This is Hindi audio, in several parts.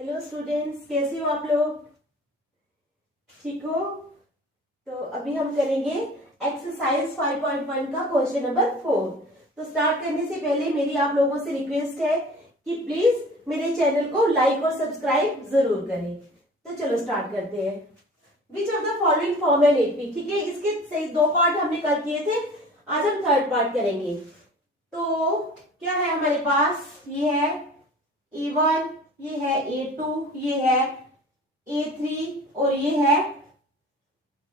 हेलो स्टूडेंट्स, कैसे हो आप लोग? ठीक हो? तो अभी हम करेंगे एक्सरसाइज 5.1 का क्वेश्चन नंबर 4। तो स्टार्ट करने से पहले मेरी आप लोगों से रिक्वेस्ट है कि प्लीज मेरे चैनल को लाइक और सब्सक्राइब जरूर करें। तो चलो स्टार्ट करते हैं। Which of the following form an AP. ठीक है, इसके से दो पार्ट हमने कल किए थे, आज हम थर्ड पार्ट करेंगे। तो क्या है हमारे पास? ये है A1, ये है A2, ये है A3 और ये है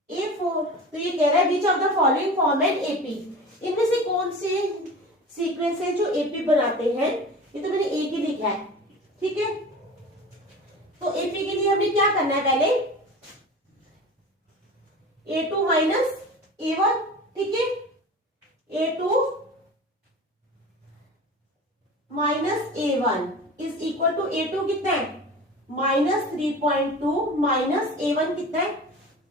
A4। तो ये कह रहा है which of the following form an AP. इनमें से कौन से सीक्वेंस है जो एपी बनाते हैं? ये तो मैंने एक ही लिखा है। ठीक है, तो एपी के लिए हमने क्या करना है? पहले A2 माइनस A1। ठीक है, A2 minus A1 is equal to A2 कितना है? -3.2 माइनस A1 कितना है?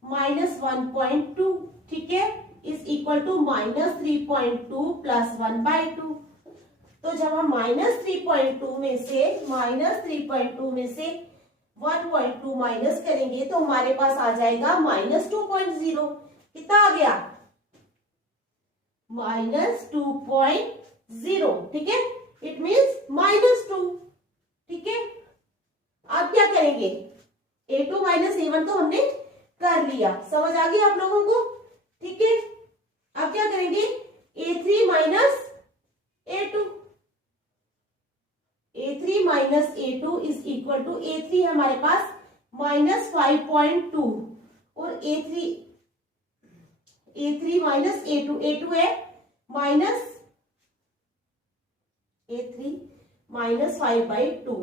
-1.2। ठीक है, इज इक्वल टू -3.2 प्लस 1/2। तो जब हम -3.2 में से 1.2 माइनस करेंगे तो हमारे पास आ जाएगा -2.0। कितना आ गया? -2.0। ठीक है, इट मीन्स -2। ठीक है, अब क्या करेंगे? A2 माइनस A1 तो हमने कर लिया, समझ आ गई आप लोगों को? ठीक है, अब क्या करेंगे? A3 minus A2। A3 minus A2 is equal to A3 हमारे पास -5.2 और A3 माइनस A2 है A3 minus 5/2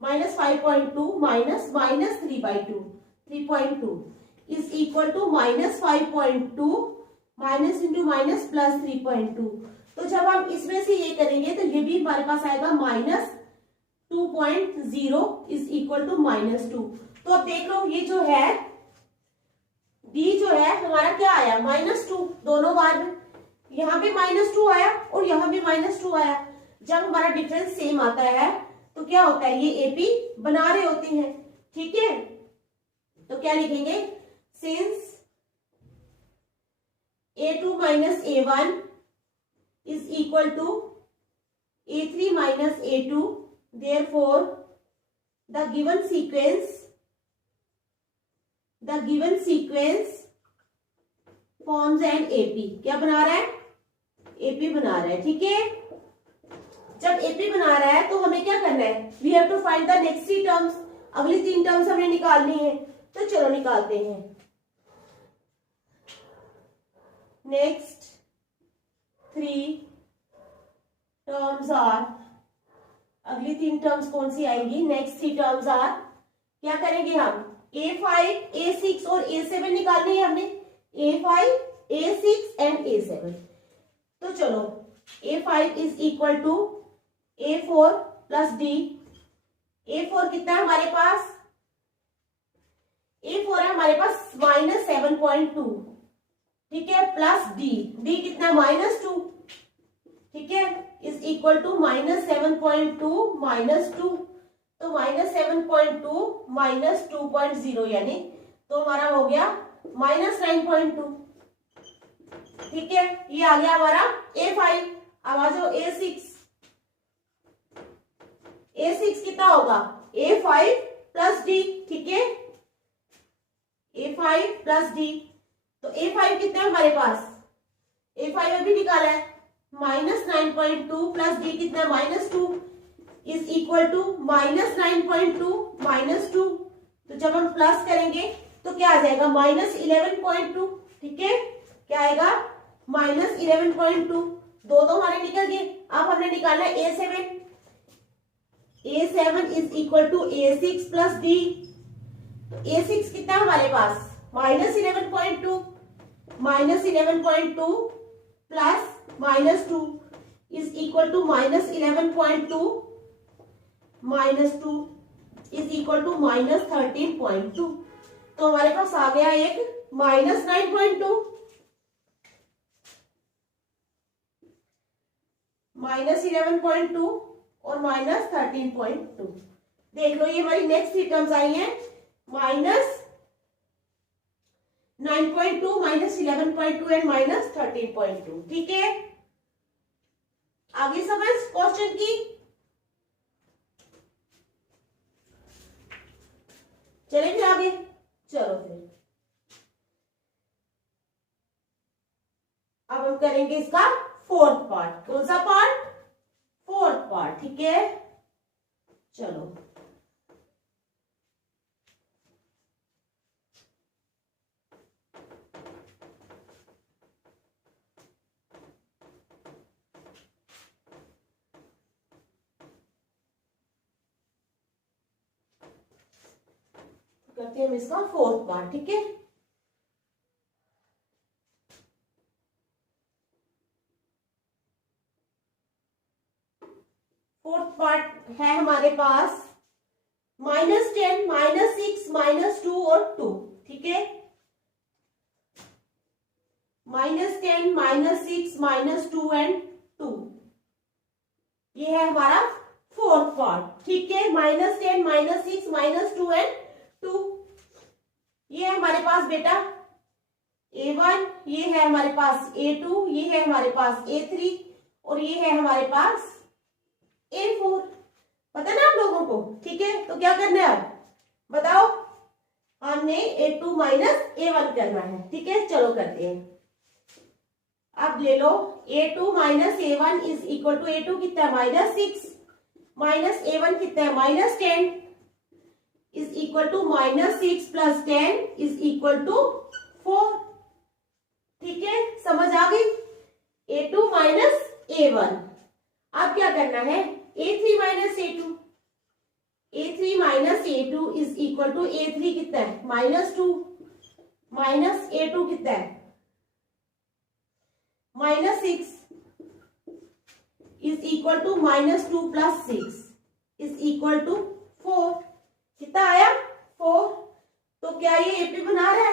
-5.2 minus -3/2 3.2 is equal to -5.2 minus into minus plus 3.2। तो जब हम इसमें से ये करेंगे तो ये भी हमारे पास आएगा -2.0 इज इक्वल टू -2। तो अब देख लो, ये जो है डी जो है हमारा क्या आया? -2 दोनों बार में। यहाँ पे -2 आया और यहाँ भी -2 आया। जब हमारा डिफरेंस सेम आता है तो क्या होता है? ये एपी बना रहे होते हैं। ठीक है, तो क्या लिखेंगे? Since A2 minus A1 is equal to A3 minus A2, therefore the given sequence forms an AP। क्या बना रहा है? AP बना रहा है। ठीक है, जब एपी बना रहा है तो हमें क्या करना है? We have to find the next 3 terms. अगली 3 टर्म्स हमें निकालनी है, तो चलो निकालते हैं। नेक्स्ट 3 टर्म्स आर, अगली 3 टर्म्स कौन सी आएंगी? नेक्स्ट 3 टर्म्स आर, क्या करेंगे हम? A5, A6 और A7 निकालनी है हमने। A5, A6 and A7। तो चलो, A5 is equal to A4 plus D. A4 कितना है हमारे पास? A4 है हमारे पास -7.2। ठीक है, प्लस डी कितना है? -2। ठीक है, इज इक्वल टू -7.2 -2। तो -7.2 -2.0 यानी तो हमारा हो गया -9.2। ठीक है, ये आ गया हमारा A5। अब आ जाओ A6। A6 कितना होगा? A5 plus D. ठीक है, A5 प्लस डी। तो A5 कितना है हमारे पास? A5 अभी निकाला है, -9.2 प्लस डी कितना? -2 इज इक्वल टू -9.2 -2। तो जब हम प्लस करेंगे तो क्या आ जाएगा? -11.2। ठीक है, क्या आएगा? -11.2। दो तो हमारे निकल गए। अब हमने निकालना है A7। A7 is equal to A6 plus D. A6 कितना है हमारे पास? -11.2 plus -2 is equal to -11.2 -2 is equal to -13.2। तो हमारे पास आ गया एक -9.2 -11.2 और -13.2। देख लो, ये हमारी नेक्स्ट थ्री टर्म्स आई हैं, -9.2, -11.2 एंड -13.2। ठीक है, आगे समझ क्वेश्चन की। चले फिर आगे, चलो फिर अब हम करेंगे इसका फोर्थ पार्ट। कौन सा पार्ट? Fourth part. ठीक है, चलो करते हैं हम इसका फोर्थ पार्ट। ठीक है, फोर्थ पार्ट है हमारे पास -10, -6, -2 और 2। ठीक है, -10, -6, -2 एंड 2, ये है हमारा फोर्थ पार्ट। ठीक है, -10, -6, -2 एंड 2, ये है हमारे पास बेटा A1, ये है हमारे पास A2, ये है हमारे पास A3 और ये है हमारे पास A4। पता है ना आप लोगों को? ठीक है, तो क्या करना है अब बताओ? हमने A2 माइनस A1 करना है। ठीक है, चलो करते हैं। अब ले लो, A2 minus A1 is equal to, A2 कितना है -6, माइनस A1 कितना है -10, is equal to -6 plus 10 is equal to 4। ठीक है, समझ आ गई? A2 minus A1। अब क्या करना है? A3 minus A2, A3 minus A2 is equal to, A3 कितना है -2, माइनस A2 कितना है -6 is equal to -2 plus 6 is equal to 4। कितना आया? 4। तो क्या ये AP बना रहा है?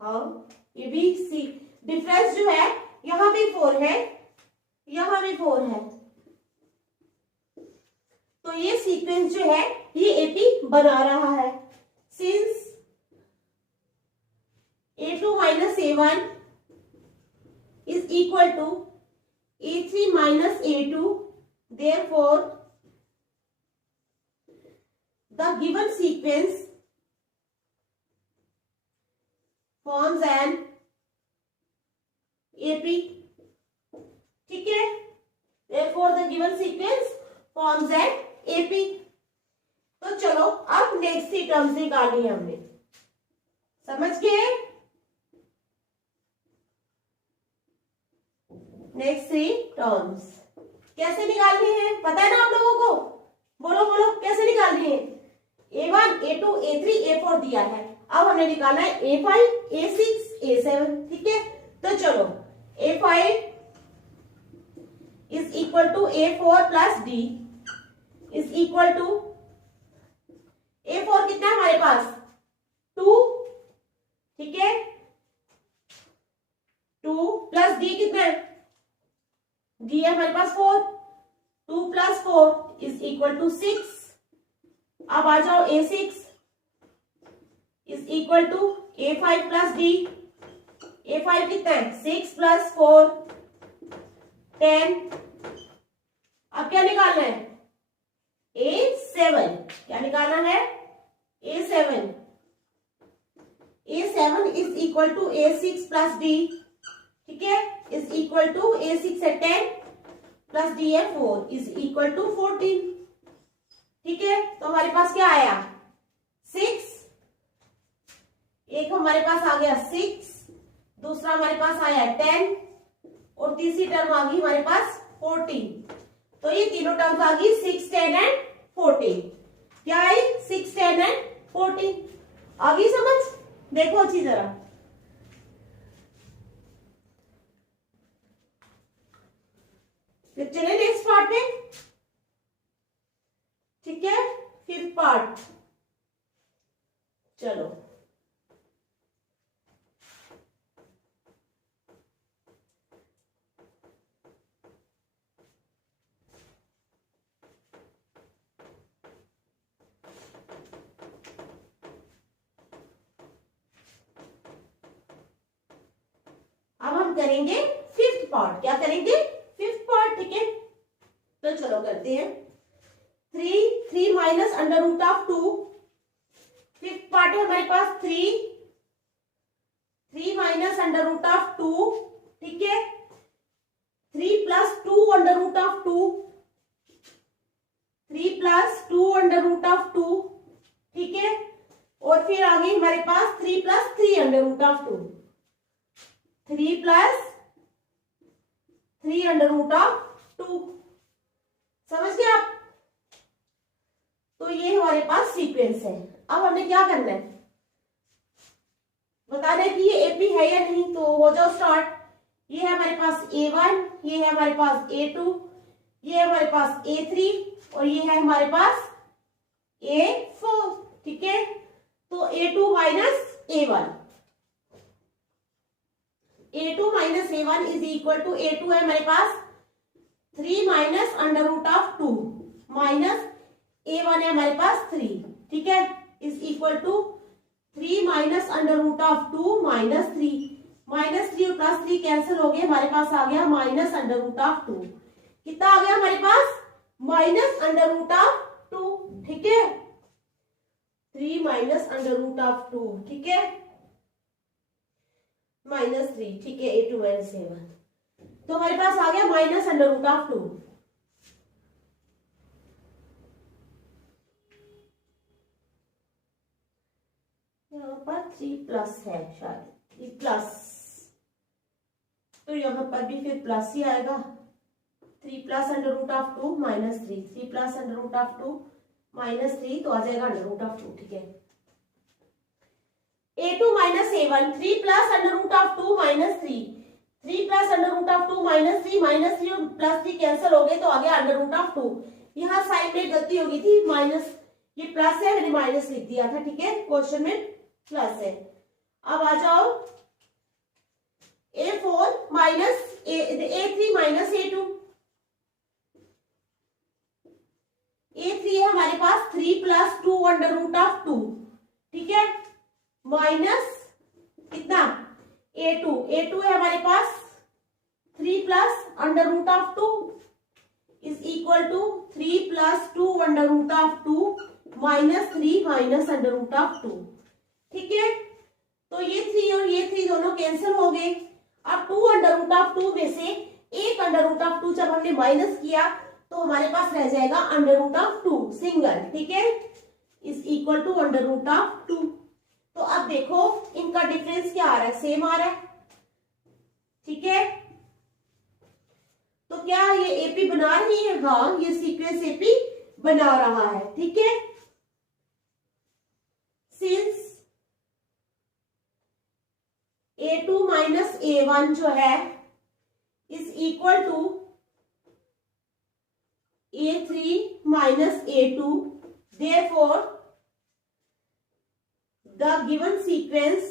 हाँ, ये भी सी। डिफरेंस जो है, यहां भी 4 है, यहां भी 4 है, तो ये सीक्वेंस जो है ये AP बना रहा है। Since A2 minus A1 is equal to A3 minus A2, therefore the given sequence forms an AP। ठीक है, therefore the given sequence forms an AP। तो चलो अब नेक्स्ट थ्री टर्म्स निकालनी है हमने, समझ गए? नेक्स्ट थ्री टर्म्स कैसे निकालनी है पता है ना आप लोगों को? बोलो बोलो, कैसे निकालनी है? A1, A2, A3, A4 दिया है, अब हमने निकालना है A5, A6, A7। ठीक है, तो चलो A5 is equal to A4 plus D is equal to, A4 कितना है हमारे पास 2। ठीक है, 2 प्लस D कितना है? D है हमारे पास 4, 2 प्लस 4 इज इक्वल टू 6। अब आ जाओ A6 is equal to A5 plus D। A5 कितना है? 6 प्लस 4 10। अब क्या निकालना है? A7। क्या निकालना है? A7। A7 is equal to A6 plus D। ठीक है, इज इक्वल टू A6 है 10 प्लस D है 4 इज इक्वल टू 14। ठीक है, तो हमारे पास क्या आया? 6, एक हमारे पास आ गया 6, दूसरा हमारे पास आया 10 और तीसरी टर्म आ गई हमारे पास 14। तो ये तीनों टर्म्स आ गई 6, 10 एंड 14। क्या आई? 6, 10 एंड 14। आ गई समझ? देखो अच्छी तरह। फिर चले नेक्स्ट पार्ट में। ठीक है, फिफ्थ पार्ट, चलो अब हम करेंगे फिफ्थ पार्ट। क्या करेंगे? Fifth part. ठीक है, तो चलो करते हैं। 3 minus under root of 2। Fifth part है हमारे पास 3 माइनस अंडर रूट ऑफ 2। ठीक है, 3 plus 2 under root of 2। 3 plus 2 under root of 2। ठीक है, और फिर आगे हमारे पास 3 plus 3 under root of 2। 3 plus 3 under root of 2। समझ गए आप? तो ये हमारे पास सीक्वेंस है। अब हमने क्या करना है, बताना है कि ये एपी है या नहीं। तो हो जाओ स्टार्ट। ये है हमारे पास A1, ये है हमारे पास A2, ये है हमारे पास A3 और ये है हमारे पास A4। ठीक है, तो A2 minus A1, A2 minus A1 is equal to A2 है हमारे पास 3 minus under root of 2 minus A1 है हमारे पास 3। ठीक है, is equal to 3 minus under root of 2 minus 3। Minus 3 और प्लस 3 कैंसिल हो गए, हमारे पास आ गया माइनस अंडर रूट ऑफ 2। कितना आ गया हमारे पास? Minus under root of 2। ठीक है, 3 माइनस अंडर रूट ऑफ 2। ठीक है, माइनस 3। ठीक है, A2 माइनस A1, तो हमारे पास आ गया माइनस अंडर रूट ऑफ 2। यहाँ पर 3 प्लस है शायद, 3 प्लस, तो यहाँ पर भी फिर प्लस ही आएगा। 3 plus under root of 2 minus 3, 3 plus under root of 2 minus 3, तो आ जाएगा अंडर रूट ऑफ 2। ठीक है, A2 minus A1, 3 plus under root of 2 minus 3, 3 plus under root of 2 minus 3, minus 3 और प्लस 3 कैंसिल हो गए, तो आ गया अंडर रूट ऑफ 2। यहाँ साइड में गलती हो गई थी, माइनस, ये प्लस है, मैंने माइनस लिख दिया था। ठीक है, क्वेश्चन में प्लस है। अब आ जाओ A4 minus A3 minus A2। A3 है हमारे पास 3 प्लस 2 अंडर रूट ऑफ 2। ठीक है, माइनस कितना? A2, A2 है हमारे पास 3 plus under root of 2 is equal to 3 plus 2 under root of 2 minus 3 minus under root of 2। ठीक है, तो ये 3 और ये 3 दोनों कैंसिल हो गए। अब 2 अंडर रूट ऑफ 2 में से एक अंडर रूट ऑफ 2 जब हमने माइनस किया तो हमारे पास रह जाएगा अंडर रूट ऑफ 2 सिंगल। ठीक है, is equal to under root of 2। तो अब देखो इनका डिफरेंस क्या आ रहा है, सेम आ रहा है। ठीक है, तो क्या ये एपी बना रही है? हाँ, ये सीक्वेंस एपी बना रहा है। ठीक है, सिंस A2 माइनस A1 जो है is equal to A3 minus A2, therefore the given sequence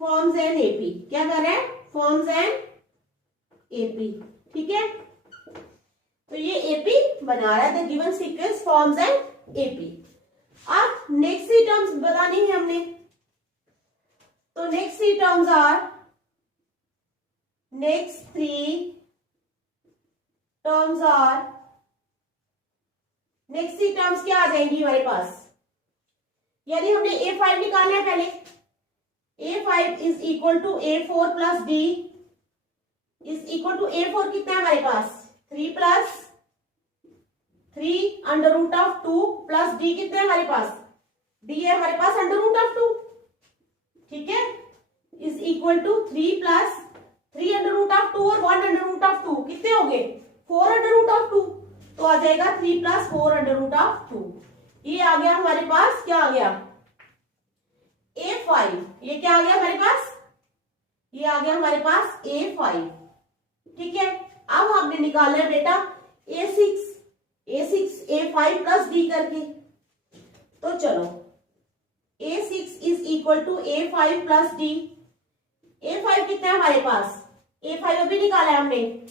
forms an AP। क्या कर रहा है? forms an AP। ठीक है, तो ये AP बना रहा है, the given sequence forms an AP। अब नेक्स्ट 3 टर्म्स बतानी है हमने, तो next 3 terms are, next 3 terms are, next 3 terms क्या आ जाएंगी हमारे पास? यानी हमने A5 निकालना है पहले। A5 is equal to A4 plus D is equal to A4 कितना है हमारे पास? 3 plus 3 under root of 2 plus D कितना है हमारे पास? D है हमारे पास अंडर रूट ऑफ 2। ठीक है, is equal to 3 plus 3 under root of 2 और 1 अंडर रूट ऑफ 2 कितने हो गए? 4 अंडर रूट ऑफ 2। तो आ जाएगा 3 प्लस 4 अंडर रूट ऑफ 2। ये आ गया हमारे पास, क्या आ गया? A5। ये क्या आ गया हमारे पास? ये आ गया हमारे पास A5। ठीक है, अब हमने निकालना है बेटा A6 A5 प्लस D करके। तो चलो A6 is equal to A5 plus D। A5 कितना है हमारे पास? A5 अभी निकाला है हमने,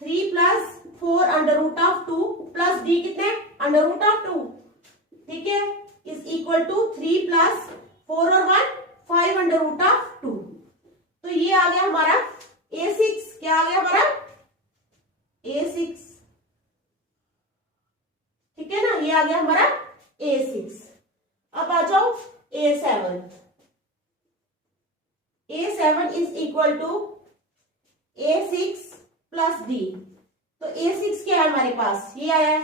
3 plus 4 under root of 2 plus D कितना है? Under root of 2। ठीक है, इज इक्वल टू 3 प्लस 4 और 1 5 अंडर रूट ऑफ 2। तो ये आ गया हमारा A6। क्या आ गया हमारा A6, ठीक है ना, ये आ गया हमारा A6। अब आ जाओ A7। A7 is equal to A6 plus D। तो A6 क्या है हमारे पास, ये आया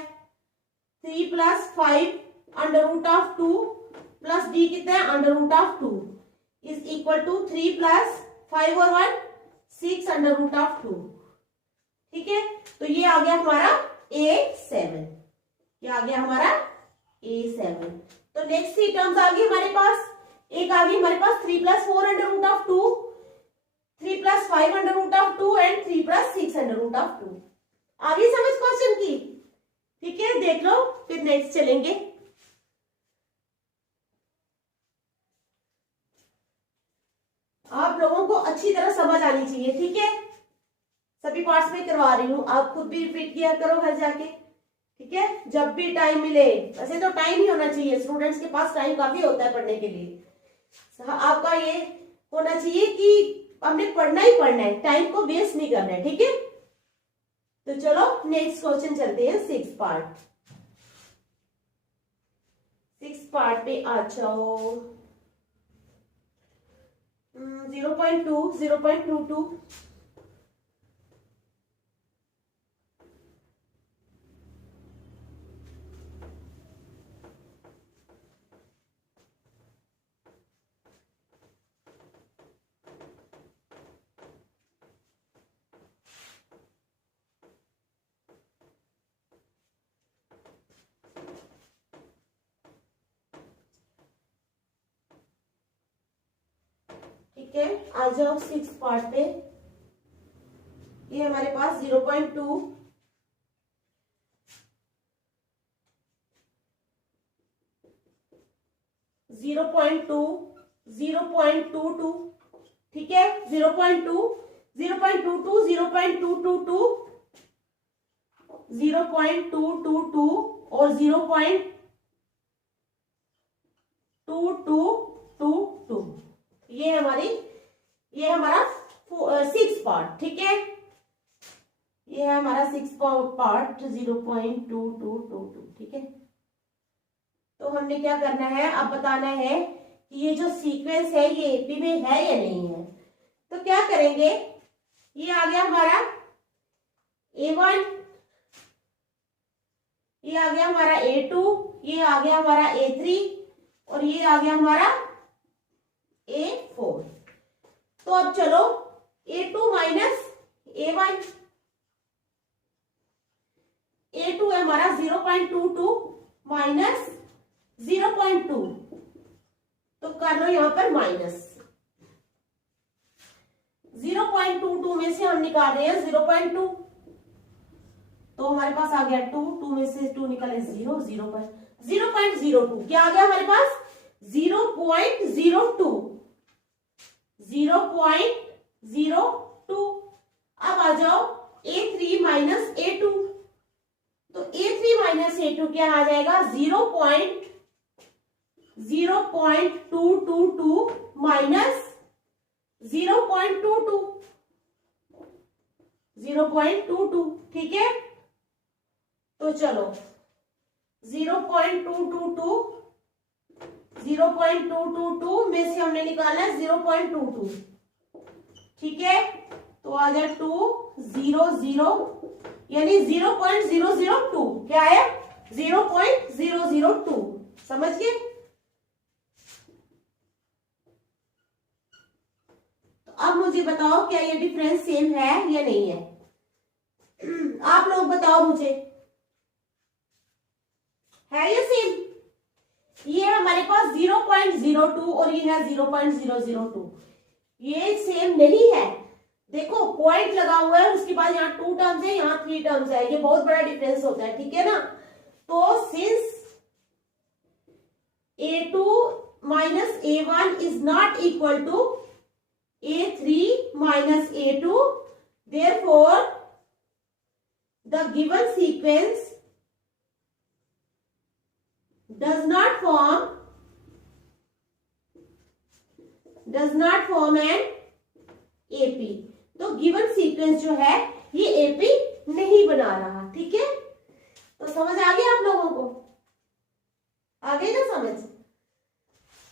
3 plus 5 under root of 2 plus D कितना है under root of 2 is equal to 3 plus 5 और 1 6 अंडर रूट ऑफ 2। ठीक है, तो ये आ गया हमारा A7। ये आ गया हमारा A7। तो नेक्स्ट 3 टर्म्स आ गई हमारे पास। एक आ गई हमारे पास 3 plus 4 under root of 2, 3 plus 5 under root of 2 and 3 plus 6 under root of 2। आ गई समझ क्वेश्चन की? ठीक है, देख लो, फिर नेक्स्ट चलेंगे। आप लोगों को अच्छी तरह समझ आनी चाहिए, ठीक है। सभी पार्ट्स में करवा रही हूँ, आप खुद भी रिपीट किया करो घर जाके, ठीक है, जब भी टाइम मिले। वैसे तो टाइम ही होना चाहिए, स्टूडेंट्स के पास टाइम काफी होता है पढ़ने के लिए। आपका ये होना चाहिए कि हमने पढ़ना ही पढ़ना है, टाइम को वेस्ट नहीं करना है, ठीक है। तो चलो नेक्स्ट क्वेश्चन चलते हैं, 6 पार्ट। 6 पार्ट पे आ जाओ। 0.2 0.22 ठीक है, आ जाओ 6 पार्ट पे। ये हमारे पास 0.2 0.2 0.22, ठीक है, 0.2 0.22 0.222 0.222 और 0.2222। ये हमारा 6 पार्ट, ठीक है। ये है हमारा 6 पार्ट 0.2222, ठीक है। तो हमने क्या करना है, अब बताना है कि ये जो सीक्वेंस है ये एपी में है या नहीं है। तो क्या करेंगे, ये आ गया हमारा A1, ये आ गया हमारा A2, ये आ गया हमारा A3 और ये आ गया हमारा A4। तो अब चलो A2 माइनस A1, A2 है हमारा 0.22 माइनस 0.2, तो कर लो यहां पर माइनस। 0.22 में से हम निकाल रहे हैं 0.2, तो हमारे पास आ गया 2, 2 में से 2 निकाले 0, 0.02। क्या आ गया हमारे पास 0.02, 0.02। अब आ जाओ A3 माइनस A2, तो A3 माइनस A2 क्या आ जाएगा 0.222 माइनस 0.22, ठीक है। तो चलो 0.222 में से हमने निकाला है 0.22, ठीक है। तो आ जाए 2 0 0 यानी 0.002, क्या है 0.002, समझ गए। तो अब मुझे बताओ क्या ये डिफरेंस सेम है या नहीं है, आप लोग बताओ मुझे, है ये सेम? ये हमारे पास 0.02 और ये है 0.002, ये सेम नहीं है। देखो पॉइंट लगा हुआ है, उसके बाद यहाँ 2 टर्म्स है, यहाँ 3 टर्म्स है, ये बहुत बड़ा डिफरेंस होता है, ठीक है ना। तो since A2 minus A1 is not equal to A3 minus A2, therefore the given sequence does not form does not form an AP. तो गिवन सीक्वेंस जो है ये एपी नहीं बना रहा। ठीक है, तो समझ आ गया आप लोगों को? आ गई ना समझ?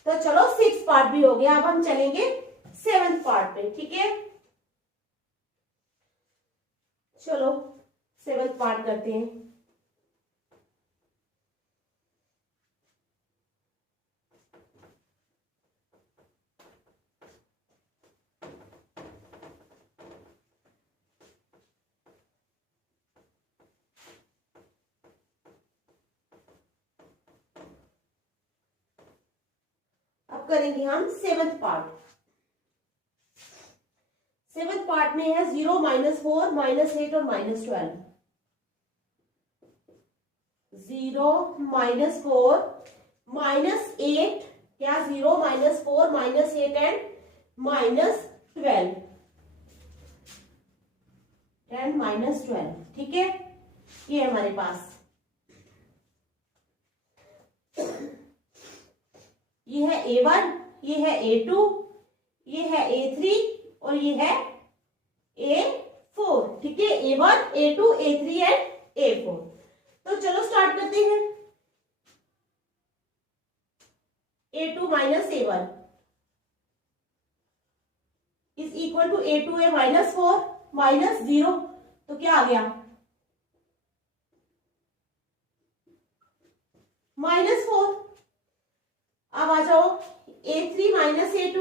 तो चलो 6 पार्ट भी हो गया, अब हम चलेंगे 7th पार्ट पे। ठीक है, चलो 7th पार्ट करते हैं। अब करेंगे हम 7th पार्ट। 7th पार्ट में है 0, -4, -8 और -12। 0, -4, -8, क्या 0, -4, -8 एंड -12 एंड -12। ठीक है, ये हमारे पास ये है A1, ये है A2, ये है A3 और ये है A4। ठीक है, A1, A2, A3 and A4। तो चलो स्टार्ट करते हैं। A2 minus A1 is equal to A2 है -4 -0, तो क्या आ गया -4। अब आ जाओ A3 माइनस A2।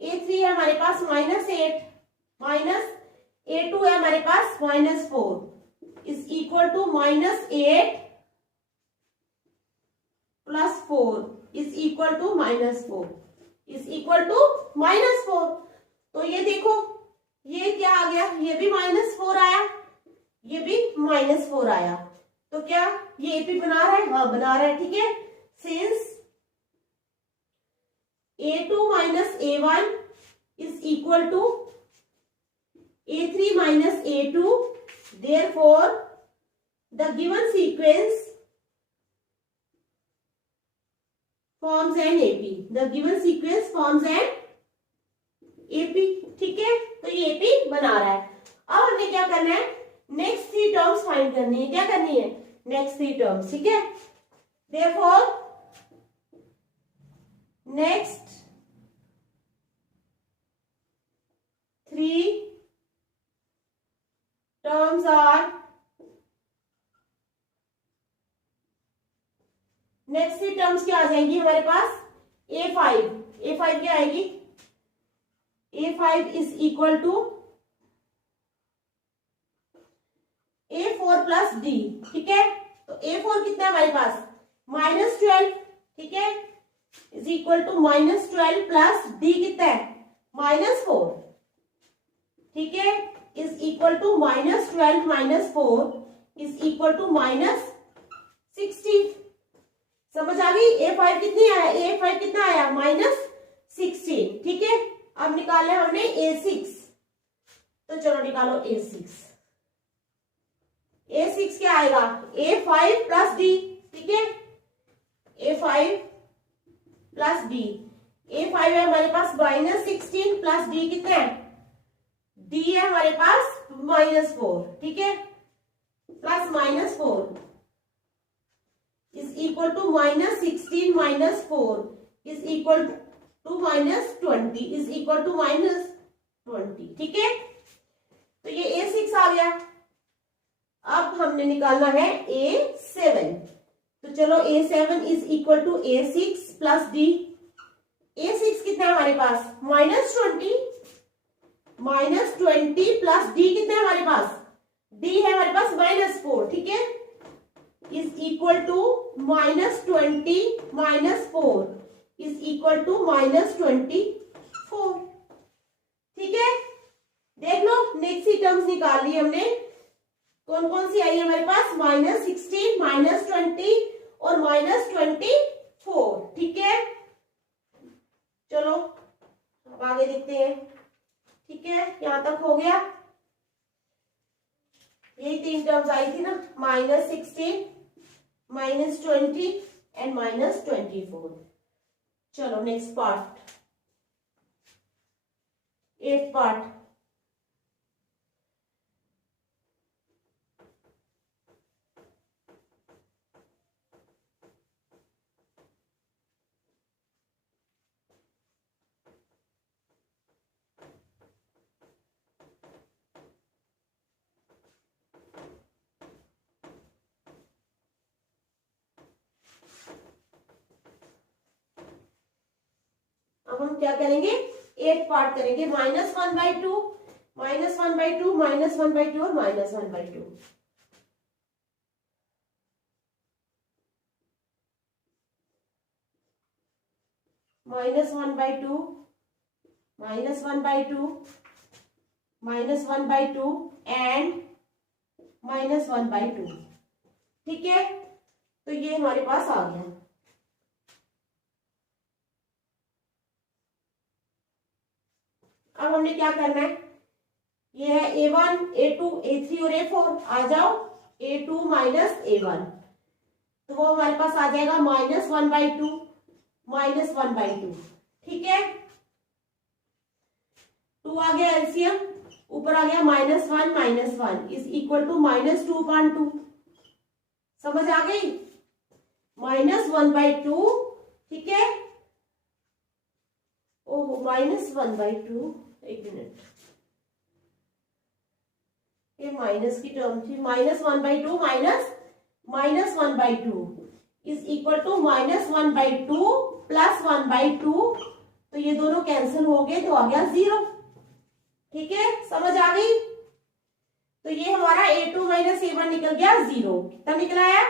A3 है हमारे पास -8 माइनस A2 है हमारे पास -4 is equal to -8 plus 4 is equal to -4 is equal to -4। तो ये देखो, ये क्या आ गया, ये भी -4 आया, ये भी -4 आया। तो क्या ये एपी बना रहा है? हाँ बना रहा है। ठीक है, since A2 minus A1 is equal to A3 minus A2, therefore the given sequence forms an AP. The given sequence forms an AP. ठीक है, तो ये AP बना रहा है। अब हमने क्या करना है, नेक्स्ट 3 टर्म्स फाइंड करनी है। क्या करनी है? Next 3 terms. ठीक है, therefore next 3 terms are, next 3 terms क्या आ जाएंगी हमारे पास? A5 क्या आएगी? A5 is equal to A4 plus D। ठीक है, तो A4 कितना है हमारे पास? -12। ठीक है, is equal to -12 plus D कितना है? -4। ठीक है, is equal to -12 minus 4 is equal to -16। समझ आ गई? A5 कितनी आया? A5 कितना आया? -16। ठीक है, अब निकालना है हमने A6। तो चलो निकालो A6। A6 क्या आएगा? A5 plus D। ठीक है, A5 प्लस D। A5 है हमारे पास -16 प्लस D कितना है? D है हमारे पास -4। ठीक है, plus -4 is equal to -16 minus 4 is equal to -20 is equal to -20। ठीक है, तो ये A6 आ गया। अब हमने निकालना है A7। तो चलो A7 is equal to A6 plus D। A6 कितना है हमारे पास? -20 प्लस D कितना है हमारे पास? D है हमारे पास -4। ठीक है, is equal to -20 minus 4 is equal to -24। ठीक है, देख लो नेक्स्ट टर्म्स निकाल ली हमने। कौन कौन सी आई है हमारे पास? -16 -20 और -24। ठीक है, चलो अब आगे देखते हैं। ठीक है, यहां तक हो गया। यही 3 टर्म्स आई थी ना, -16 -20 एंड -24। चलो नेक्स्ट पार्ट, 8th पार्ट। अब हम क्या करेंगे, 8 पार्ट करेंगे। -1/2, -1/2, -1/2 और -1/2। -1/2, -1/2, -1/2 एंड -1/2। ठीक है, तो ये हमारे पास आ गया। अब हमने क्या करना है, ये है A1, A2, A3 और A4। आ जाओ, A2 माइनस A1, तो वो हमारे पास आ जाएगा -1/2, -1/2। ठीक है, 2 आ गया एलसीएम, ऊपर आ गया -1 -1 इज इक्वल टू -2/2। समझ आ गई, -1/2। ठीक है, ओहो -1/2, एक मिनट, ये माइनस की टर्म थी। -1/2 -1/2 इज इक्वल टू -1/2 प्लस 1/2, तो ये दोनों कैंसिल हो गए, तो आ गया 0। ठीक है, समझ आ गई। तो ये हमारा A2 माइनस A1 निकल गया 0। कितना निकला है,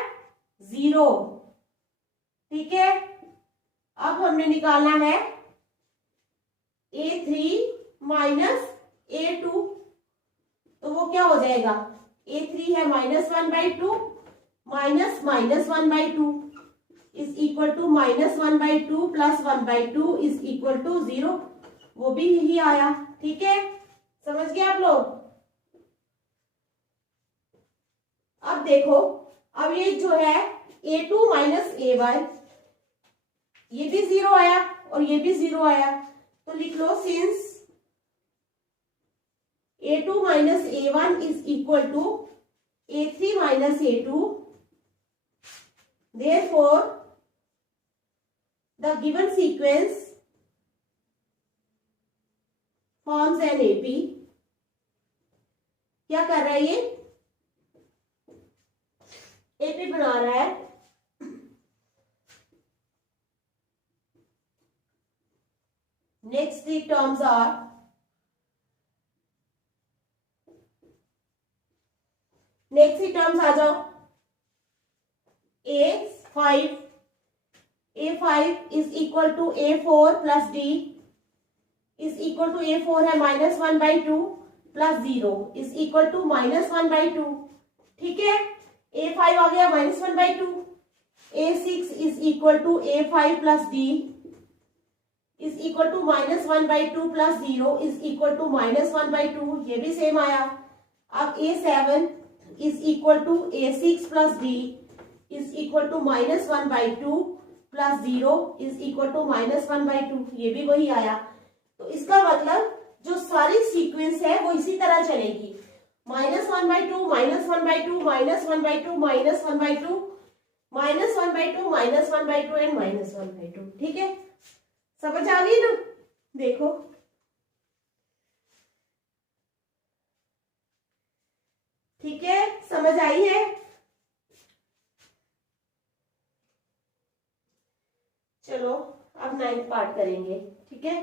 0। ठीक है, अब हमने निकालना है A3 माइनस A2, तो वो क्या हो जाएगा, A3 है -1/2 minus -1/2 is equal to -1/2 plus 1/2 is equal to 0। वो भी यही आया। ठीक है, समझ गए आप लोग। अब देखो, अब ये जो है A2 माइनस A1, ये भी 0 आया और ये भी 0 आया, तो लिख लो since A2 minus A1 is equal to A3 minus A2, therefore the given sequence forms an AP। क्या कर रहा है ये, AP बना रहा है। Next three terms are, next three terms आ जाओ। A5 is equal to A4 plus D is equal to A4 है -1/2 प्लस 0 इज इक्वल टू -1/2। ठीक है, A5 आ गया -1/2। A6 is equal to A5 plus D is equal to -1/2 plus 0 is equal to -1/2, ये भी सेम आया। अब A7 is equal to A6 plus D is equal to -1/2 plus 0 is equal to -1/2, ये भी वही आया। तो इसका मतलब जो सारी सीक्वेंस है वो इसी तरह चलेगी, -1/2 -1/2 -1/2 -1/2 -1/2 एंड -1/2। ठीक है, समझ आ गई ना। देखो, ठीक है, समझ आई है। चलो अब 9th पार्ट करेंगे। ठीक है,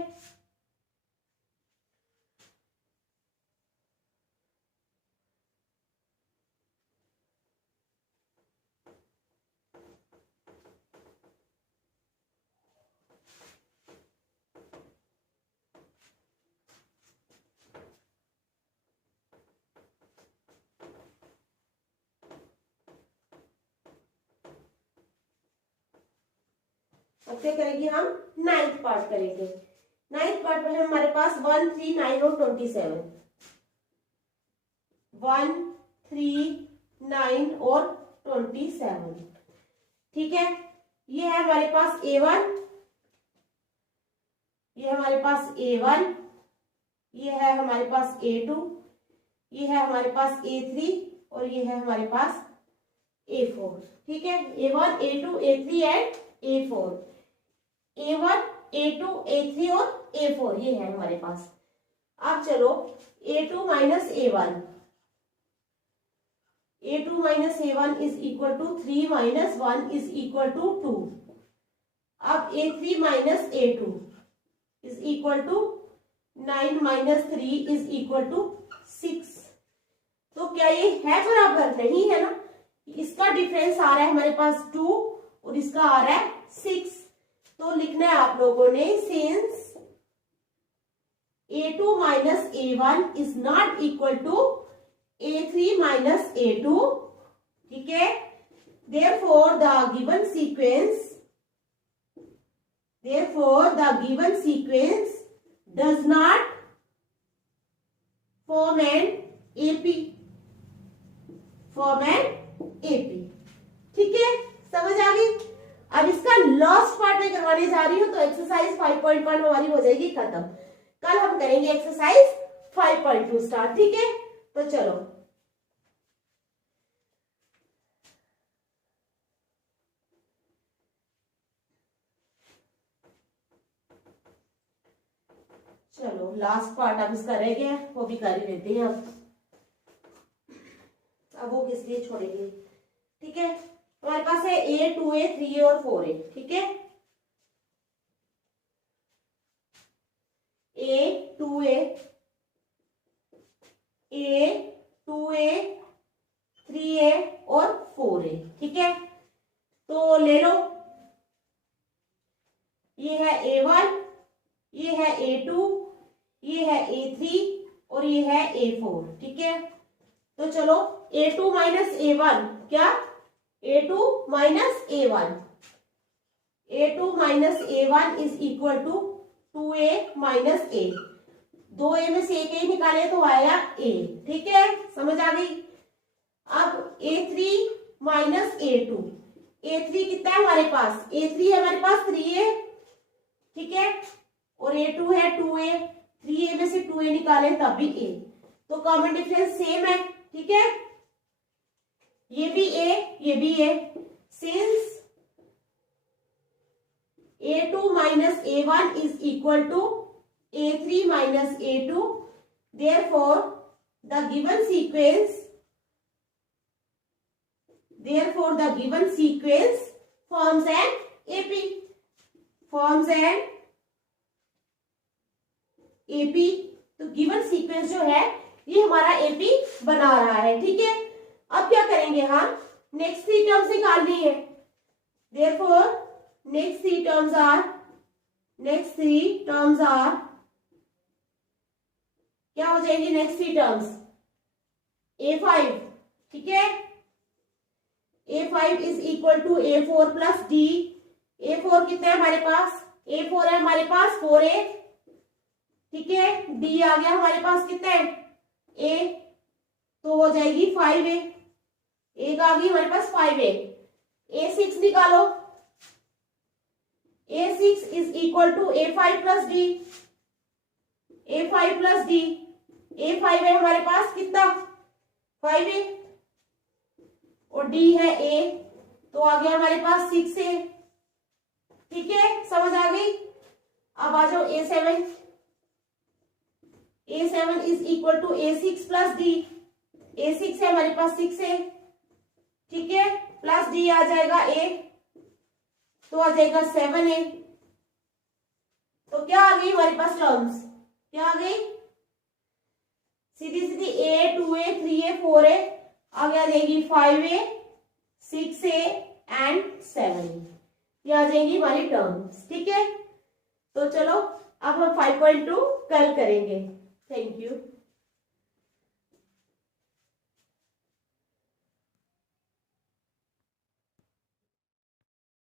अब क्या करेंगे हम, 9th पार्ट करेंगे। 9th पार्ट में हमारे पास 1, 3, 9 और 27, 1, 3, 9 और 27। ठीक है, ये है हमारे पास A1, ये है हमारे पास A1, ये है हमारे पास A2, ये है हमारे पास A3 और ये है हमारे पास A4। ठीक है, A1, A2, A3 and A4। A1, A2, A3 और A4 ये है हमारे पास। अब चलो A2 minus A1, A2 minus A1 is equal to 3 minus 1 is equal to 2। अब A3 minus A2 is equal to 9 minus 3 is equal to 6। तो क्या ये है बराबर? नहीं है ना, इसका डिफरेंस आ रहा है हमारे पास 2 और इसका आ रहा है 6। तो लिखना है आप लोगों ने since A2 minus A1 is not equal to A3 minus A2। ठीक है, therefore the given sequence does not form an AP। ठीक है, समझ आ गई। अब इसका लास्ट पार्ट में करवाने जा रही हूं, तो एक्सरसाइज 5.1 हमारी हो जाएगी खत्म। कल हम करेंगे एक्सरसाइज 5.2 स्टार्ट। ठीक है, तो चलो लास्ट पार्ट अब इसका रह गया, वो भी कर ही लेते हैं। अब वो किस लिए छोड़ेंगे। ठीक है, हमारे पास है A, 2A, 3A और 4A। ठीक है, A, 2A, 3A और 4A। ठीक है, तो ले लो, ये है A1, ये है A2, ये है A3 और ये है A4। ठीक है, तो चलो A2 माइनस A1, क्या A2 minus A1, A2 minus A1 is equal to 2A minus A। 2A में से एक ही निकाले तो आया A। ठीक है, समझ आ गई। अब A3 माइनस A2, A3 कितना है हमारे पास? A3 है हमारे पास 3A। ठीक है, और A2 है 2A, 3A में से 2A निकाले तब भी A, तो कॉमन डिफरेंस सेम है। ठीक है, ये भी A, ये भी A। Since A2 minus A1 is equal to A3 minus A2, therefore the given sequence forms an AP। तो गिवन सीक्वेंस जो है ये हमारा एपी बना रहा है। ठीक है, अब क्या करेंगे हम, नेक्स्ट 3 टर्म्स निकालनी है। therefore नेक्स्ट 3 टर्म्स आर क्या हो जाएंगी? Next 3 terms A5। ठीक है, A5 is equal to A4 plus D। A4 कितना है हमारे पास? A4 है हमारे पास 4A। ठीक है, D आ गया हमारे पास कितना है? A, तो हो जाएगी 5A। एक आ गई हमारे पास 5A। A6 निकालो, A6 is equal to A5 plus D। A5 plus D, A5 है हमारे पास कितना? 5A और D है A, तो आ गया हमारे पास 6A। ठीक है, समझ आ गई। अब आ जाओ A7 is equal to A6 plus D। A6 है हमारे पास 6A। ठीक है, प्लस D आ जाएगा A, तो आ जाएगा 7A। तो क्या आ गई हमारे पास टर्म्स? क्या आ गई? सीधी सीधी A, 2A, 3A, 4A आगे आ जाएगी 5A, 6A एंड 7A। ये आ जाएंगी हमारी टर्म्स। ठीक है, तो चलो अब हम 5.2 कल करेंगे। Thank you.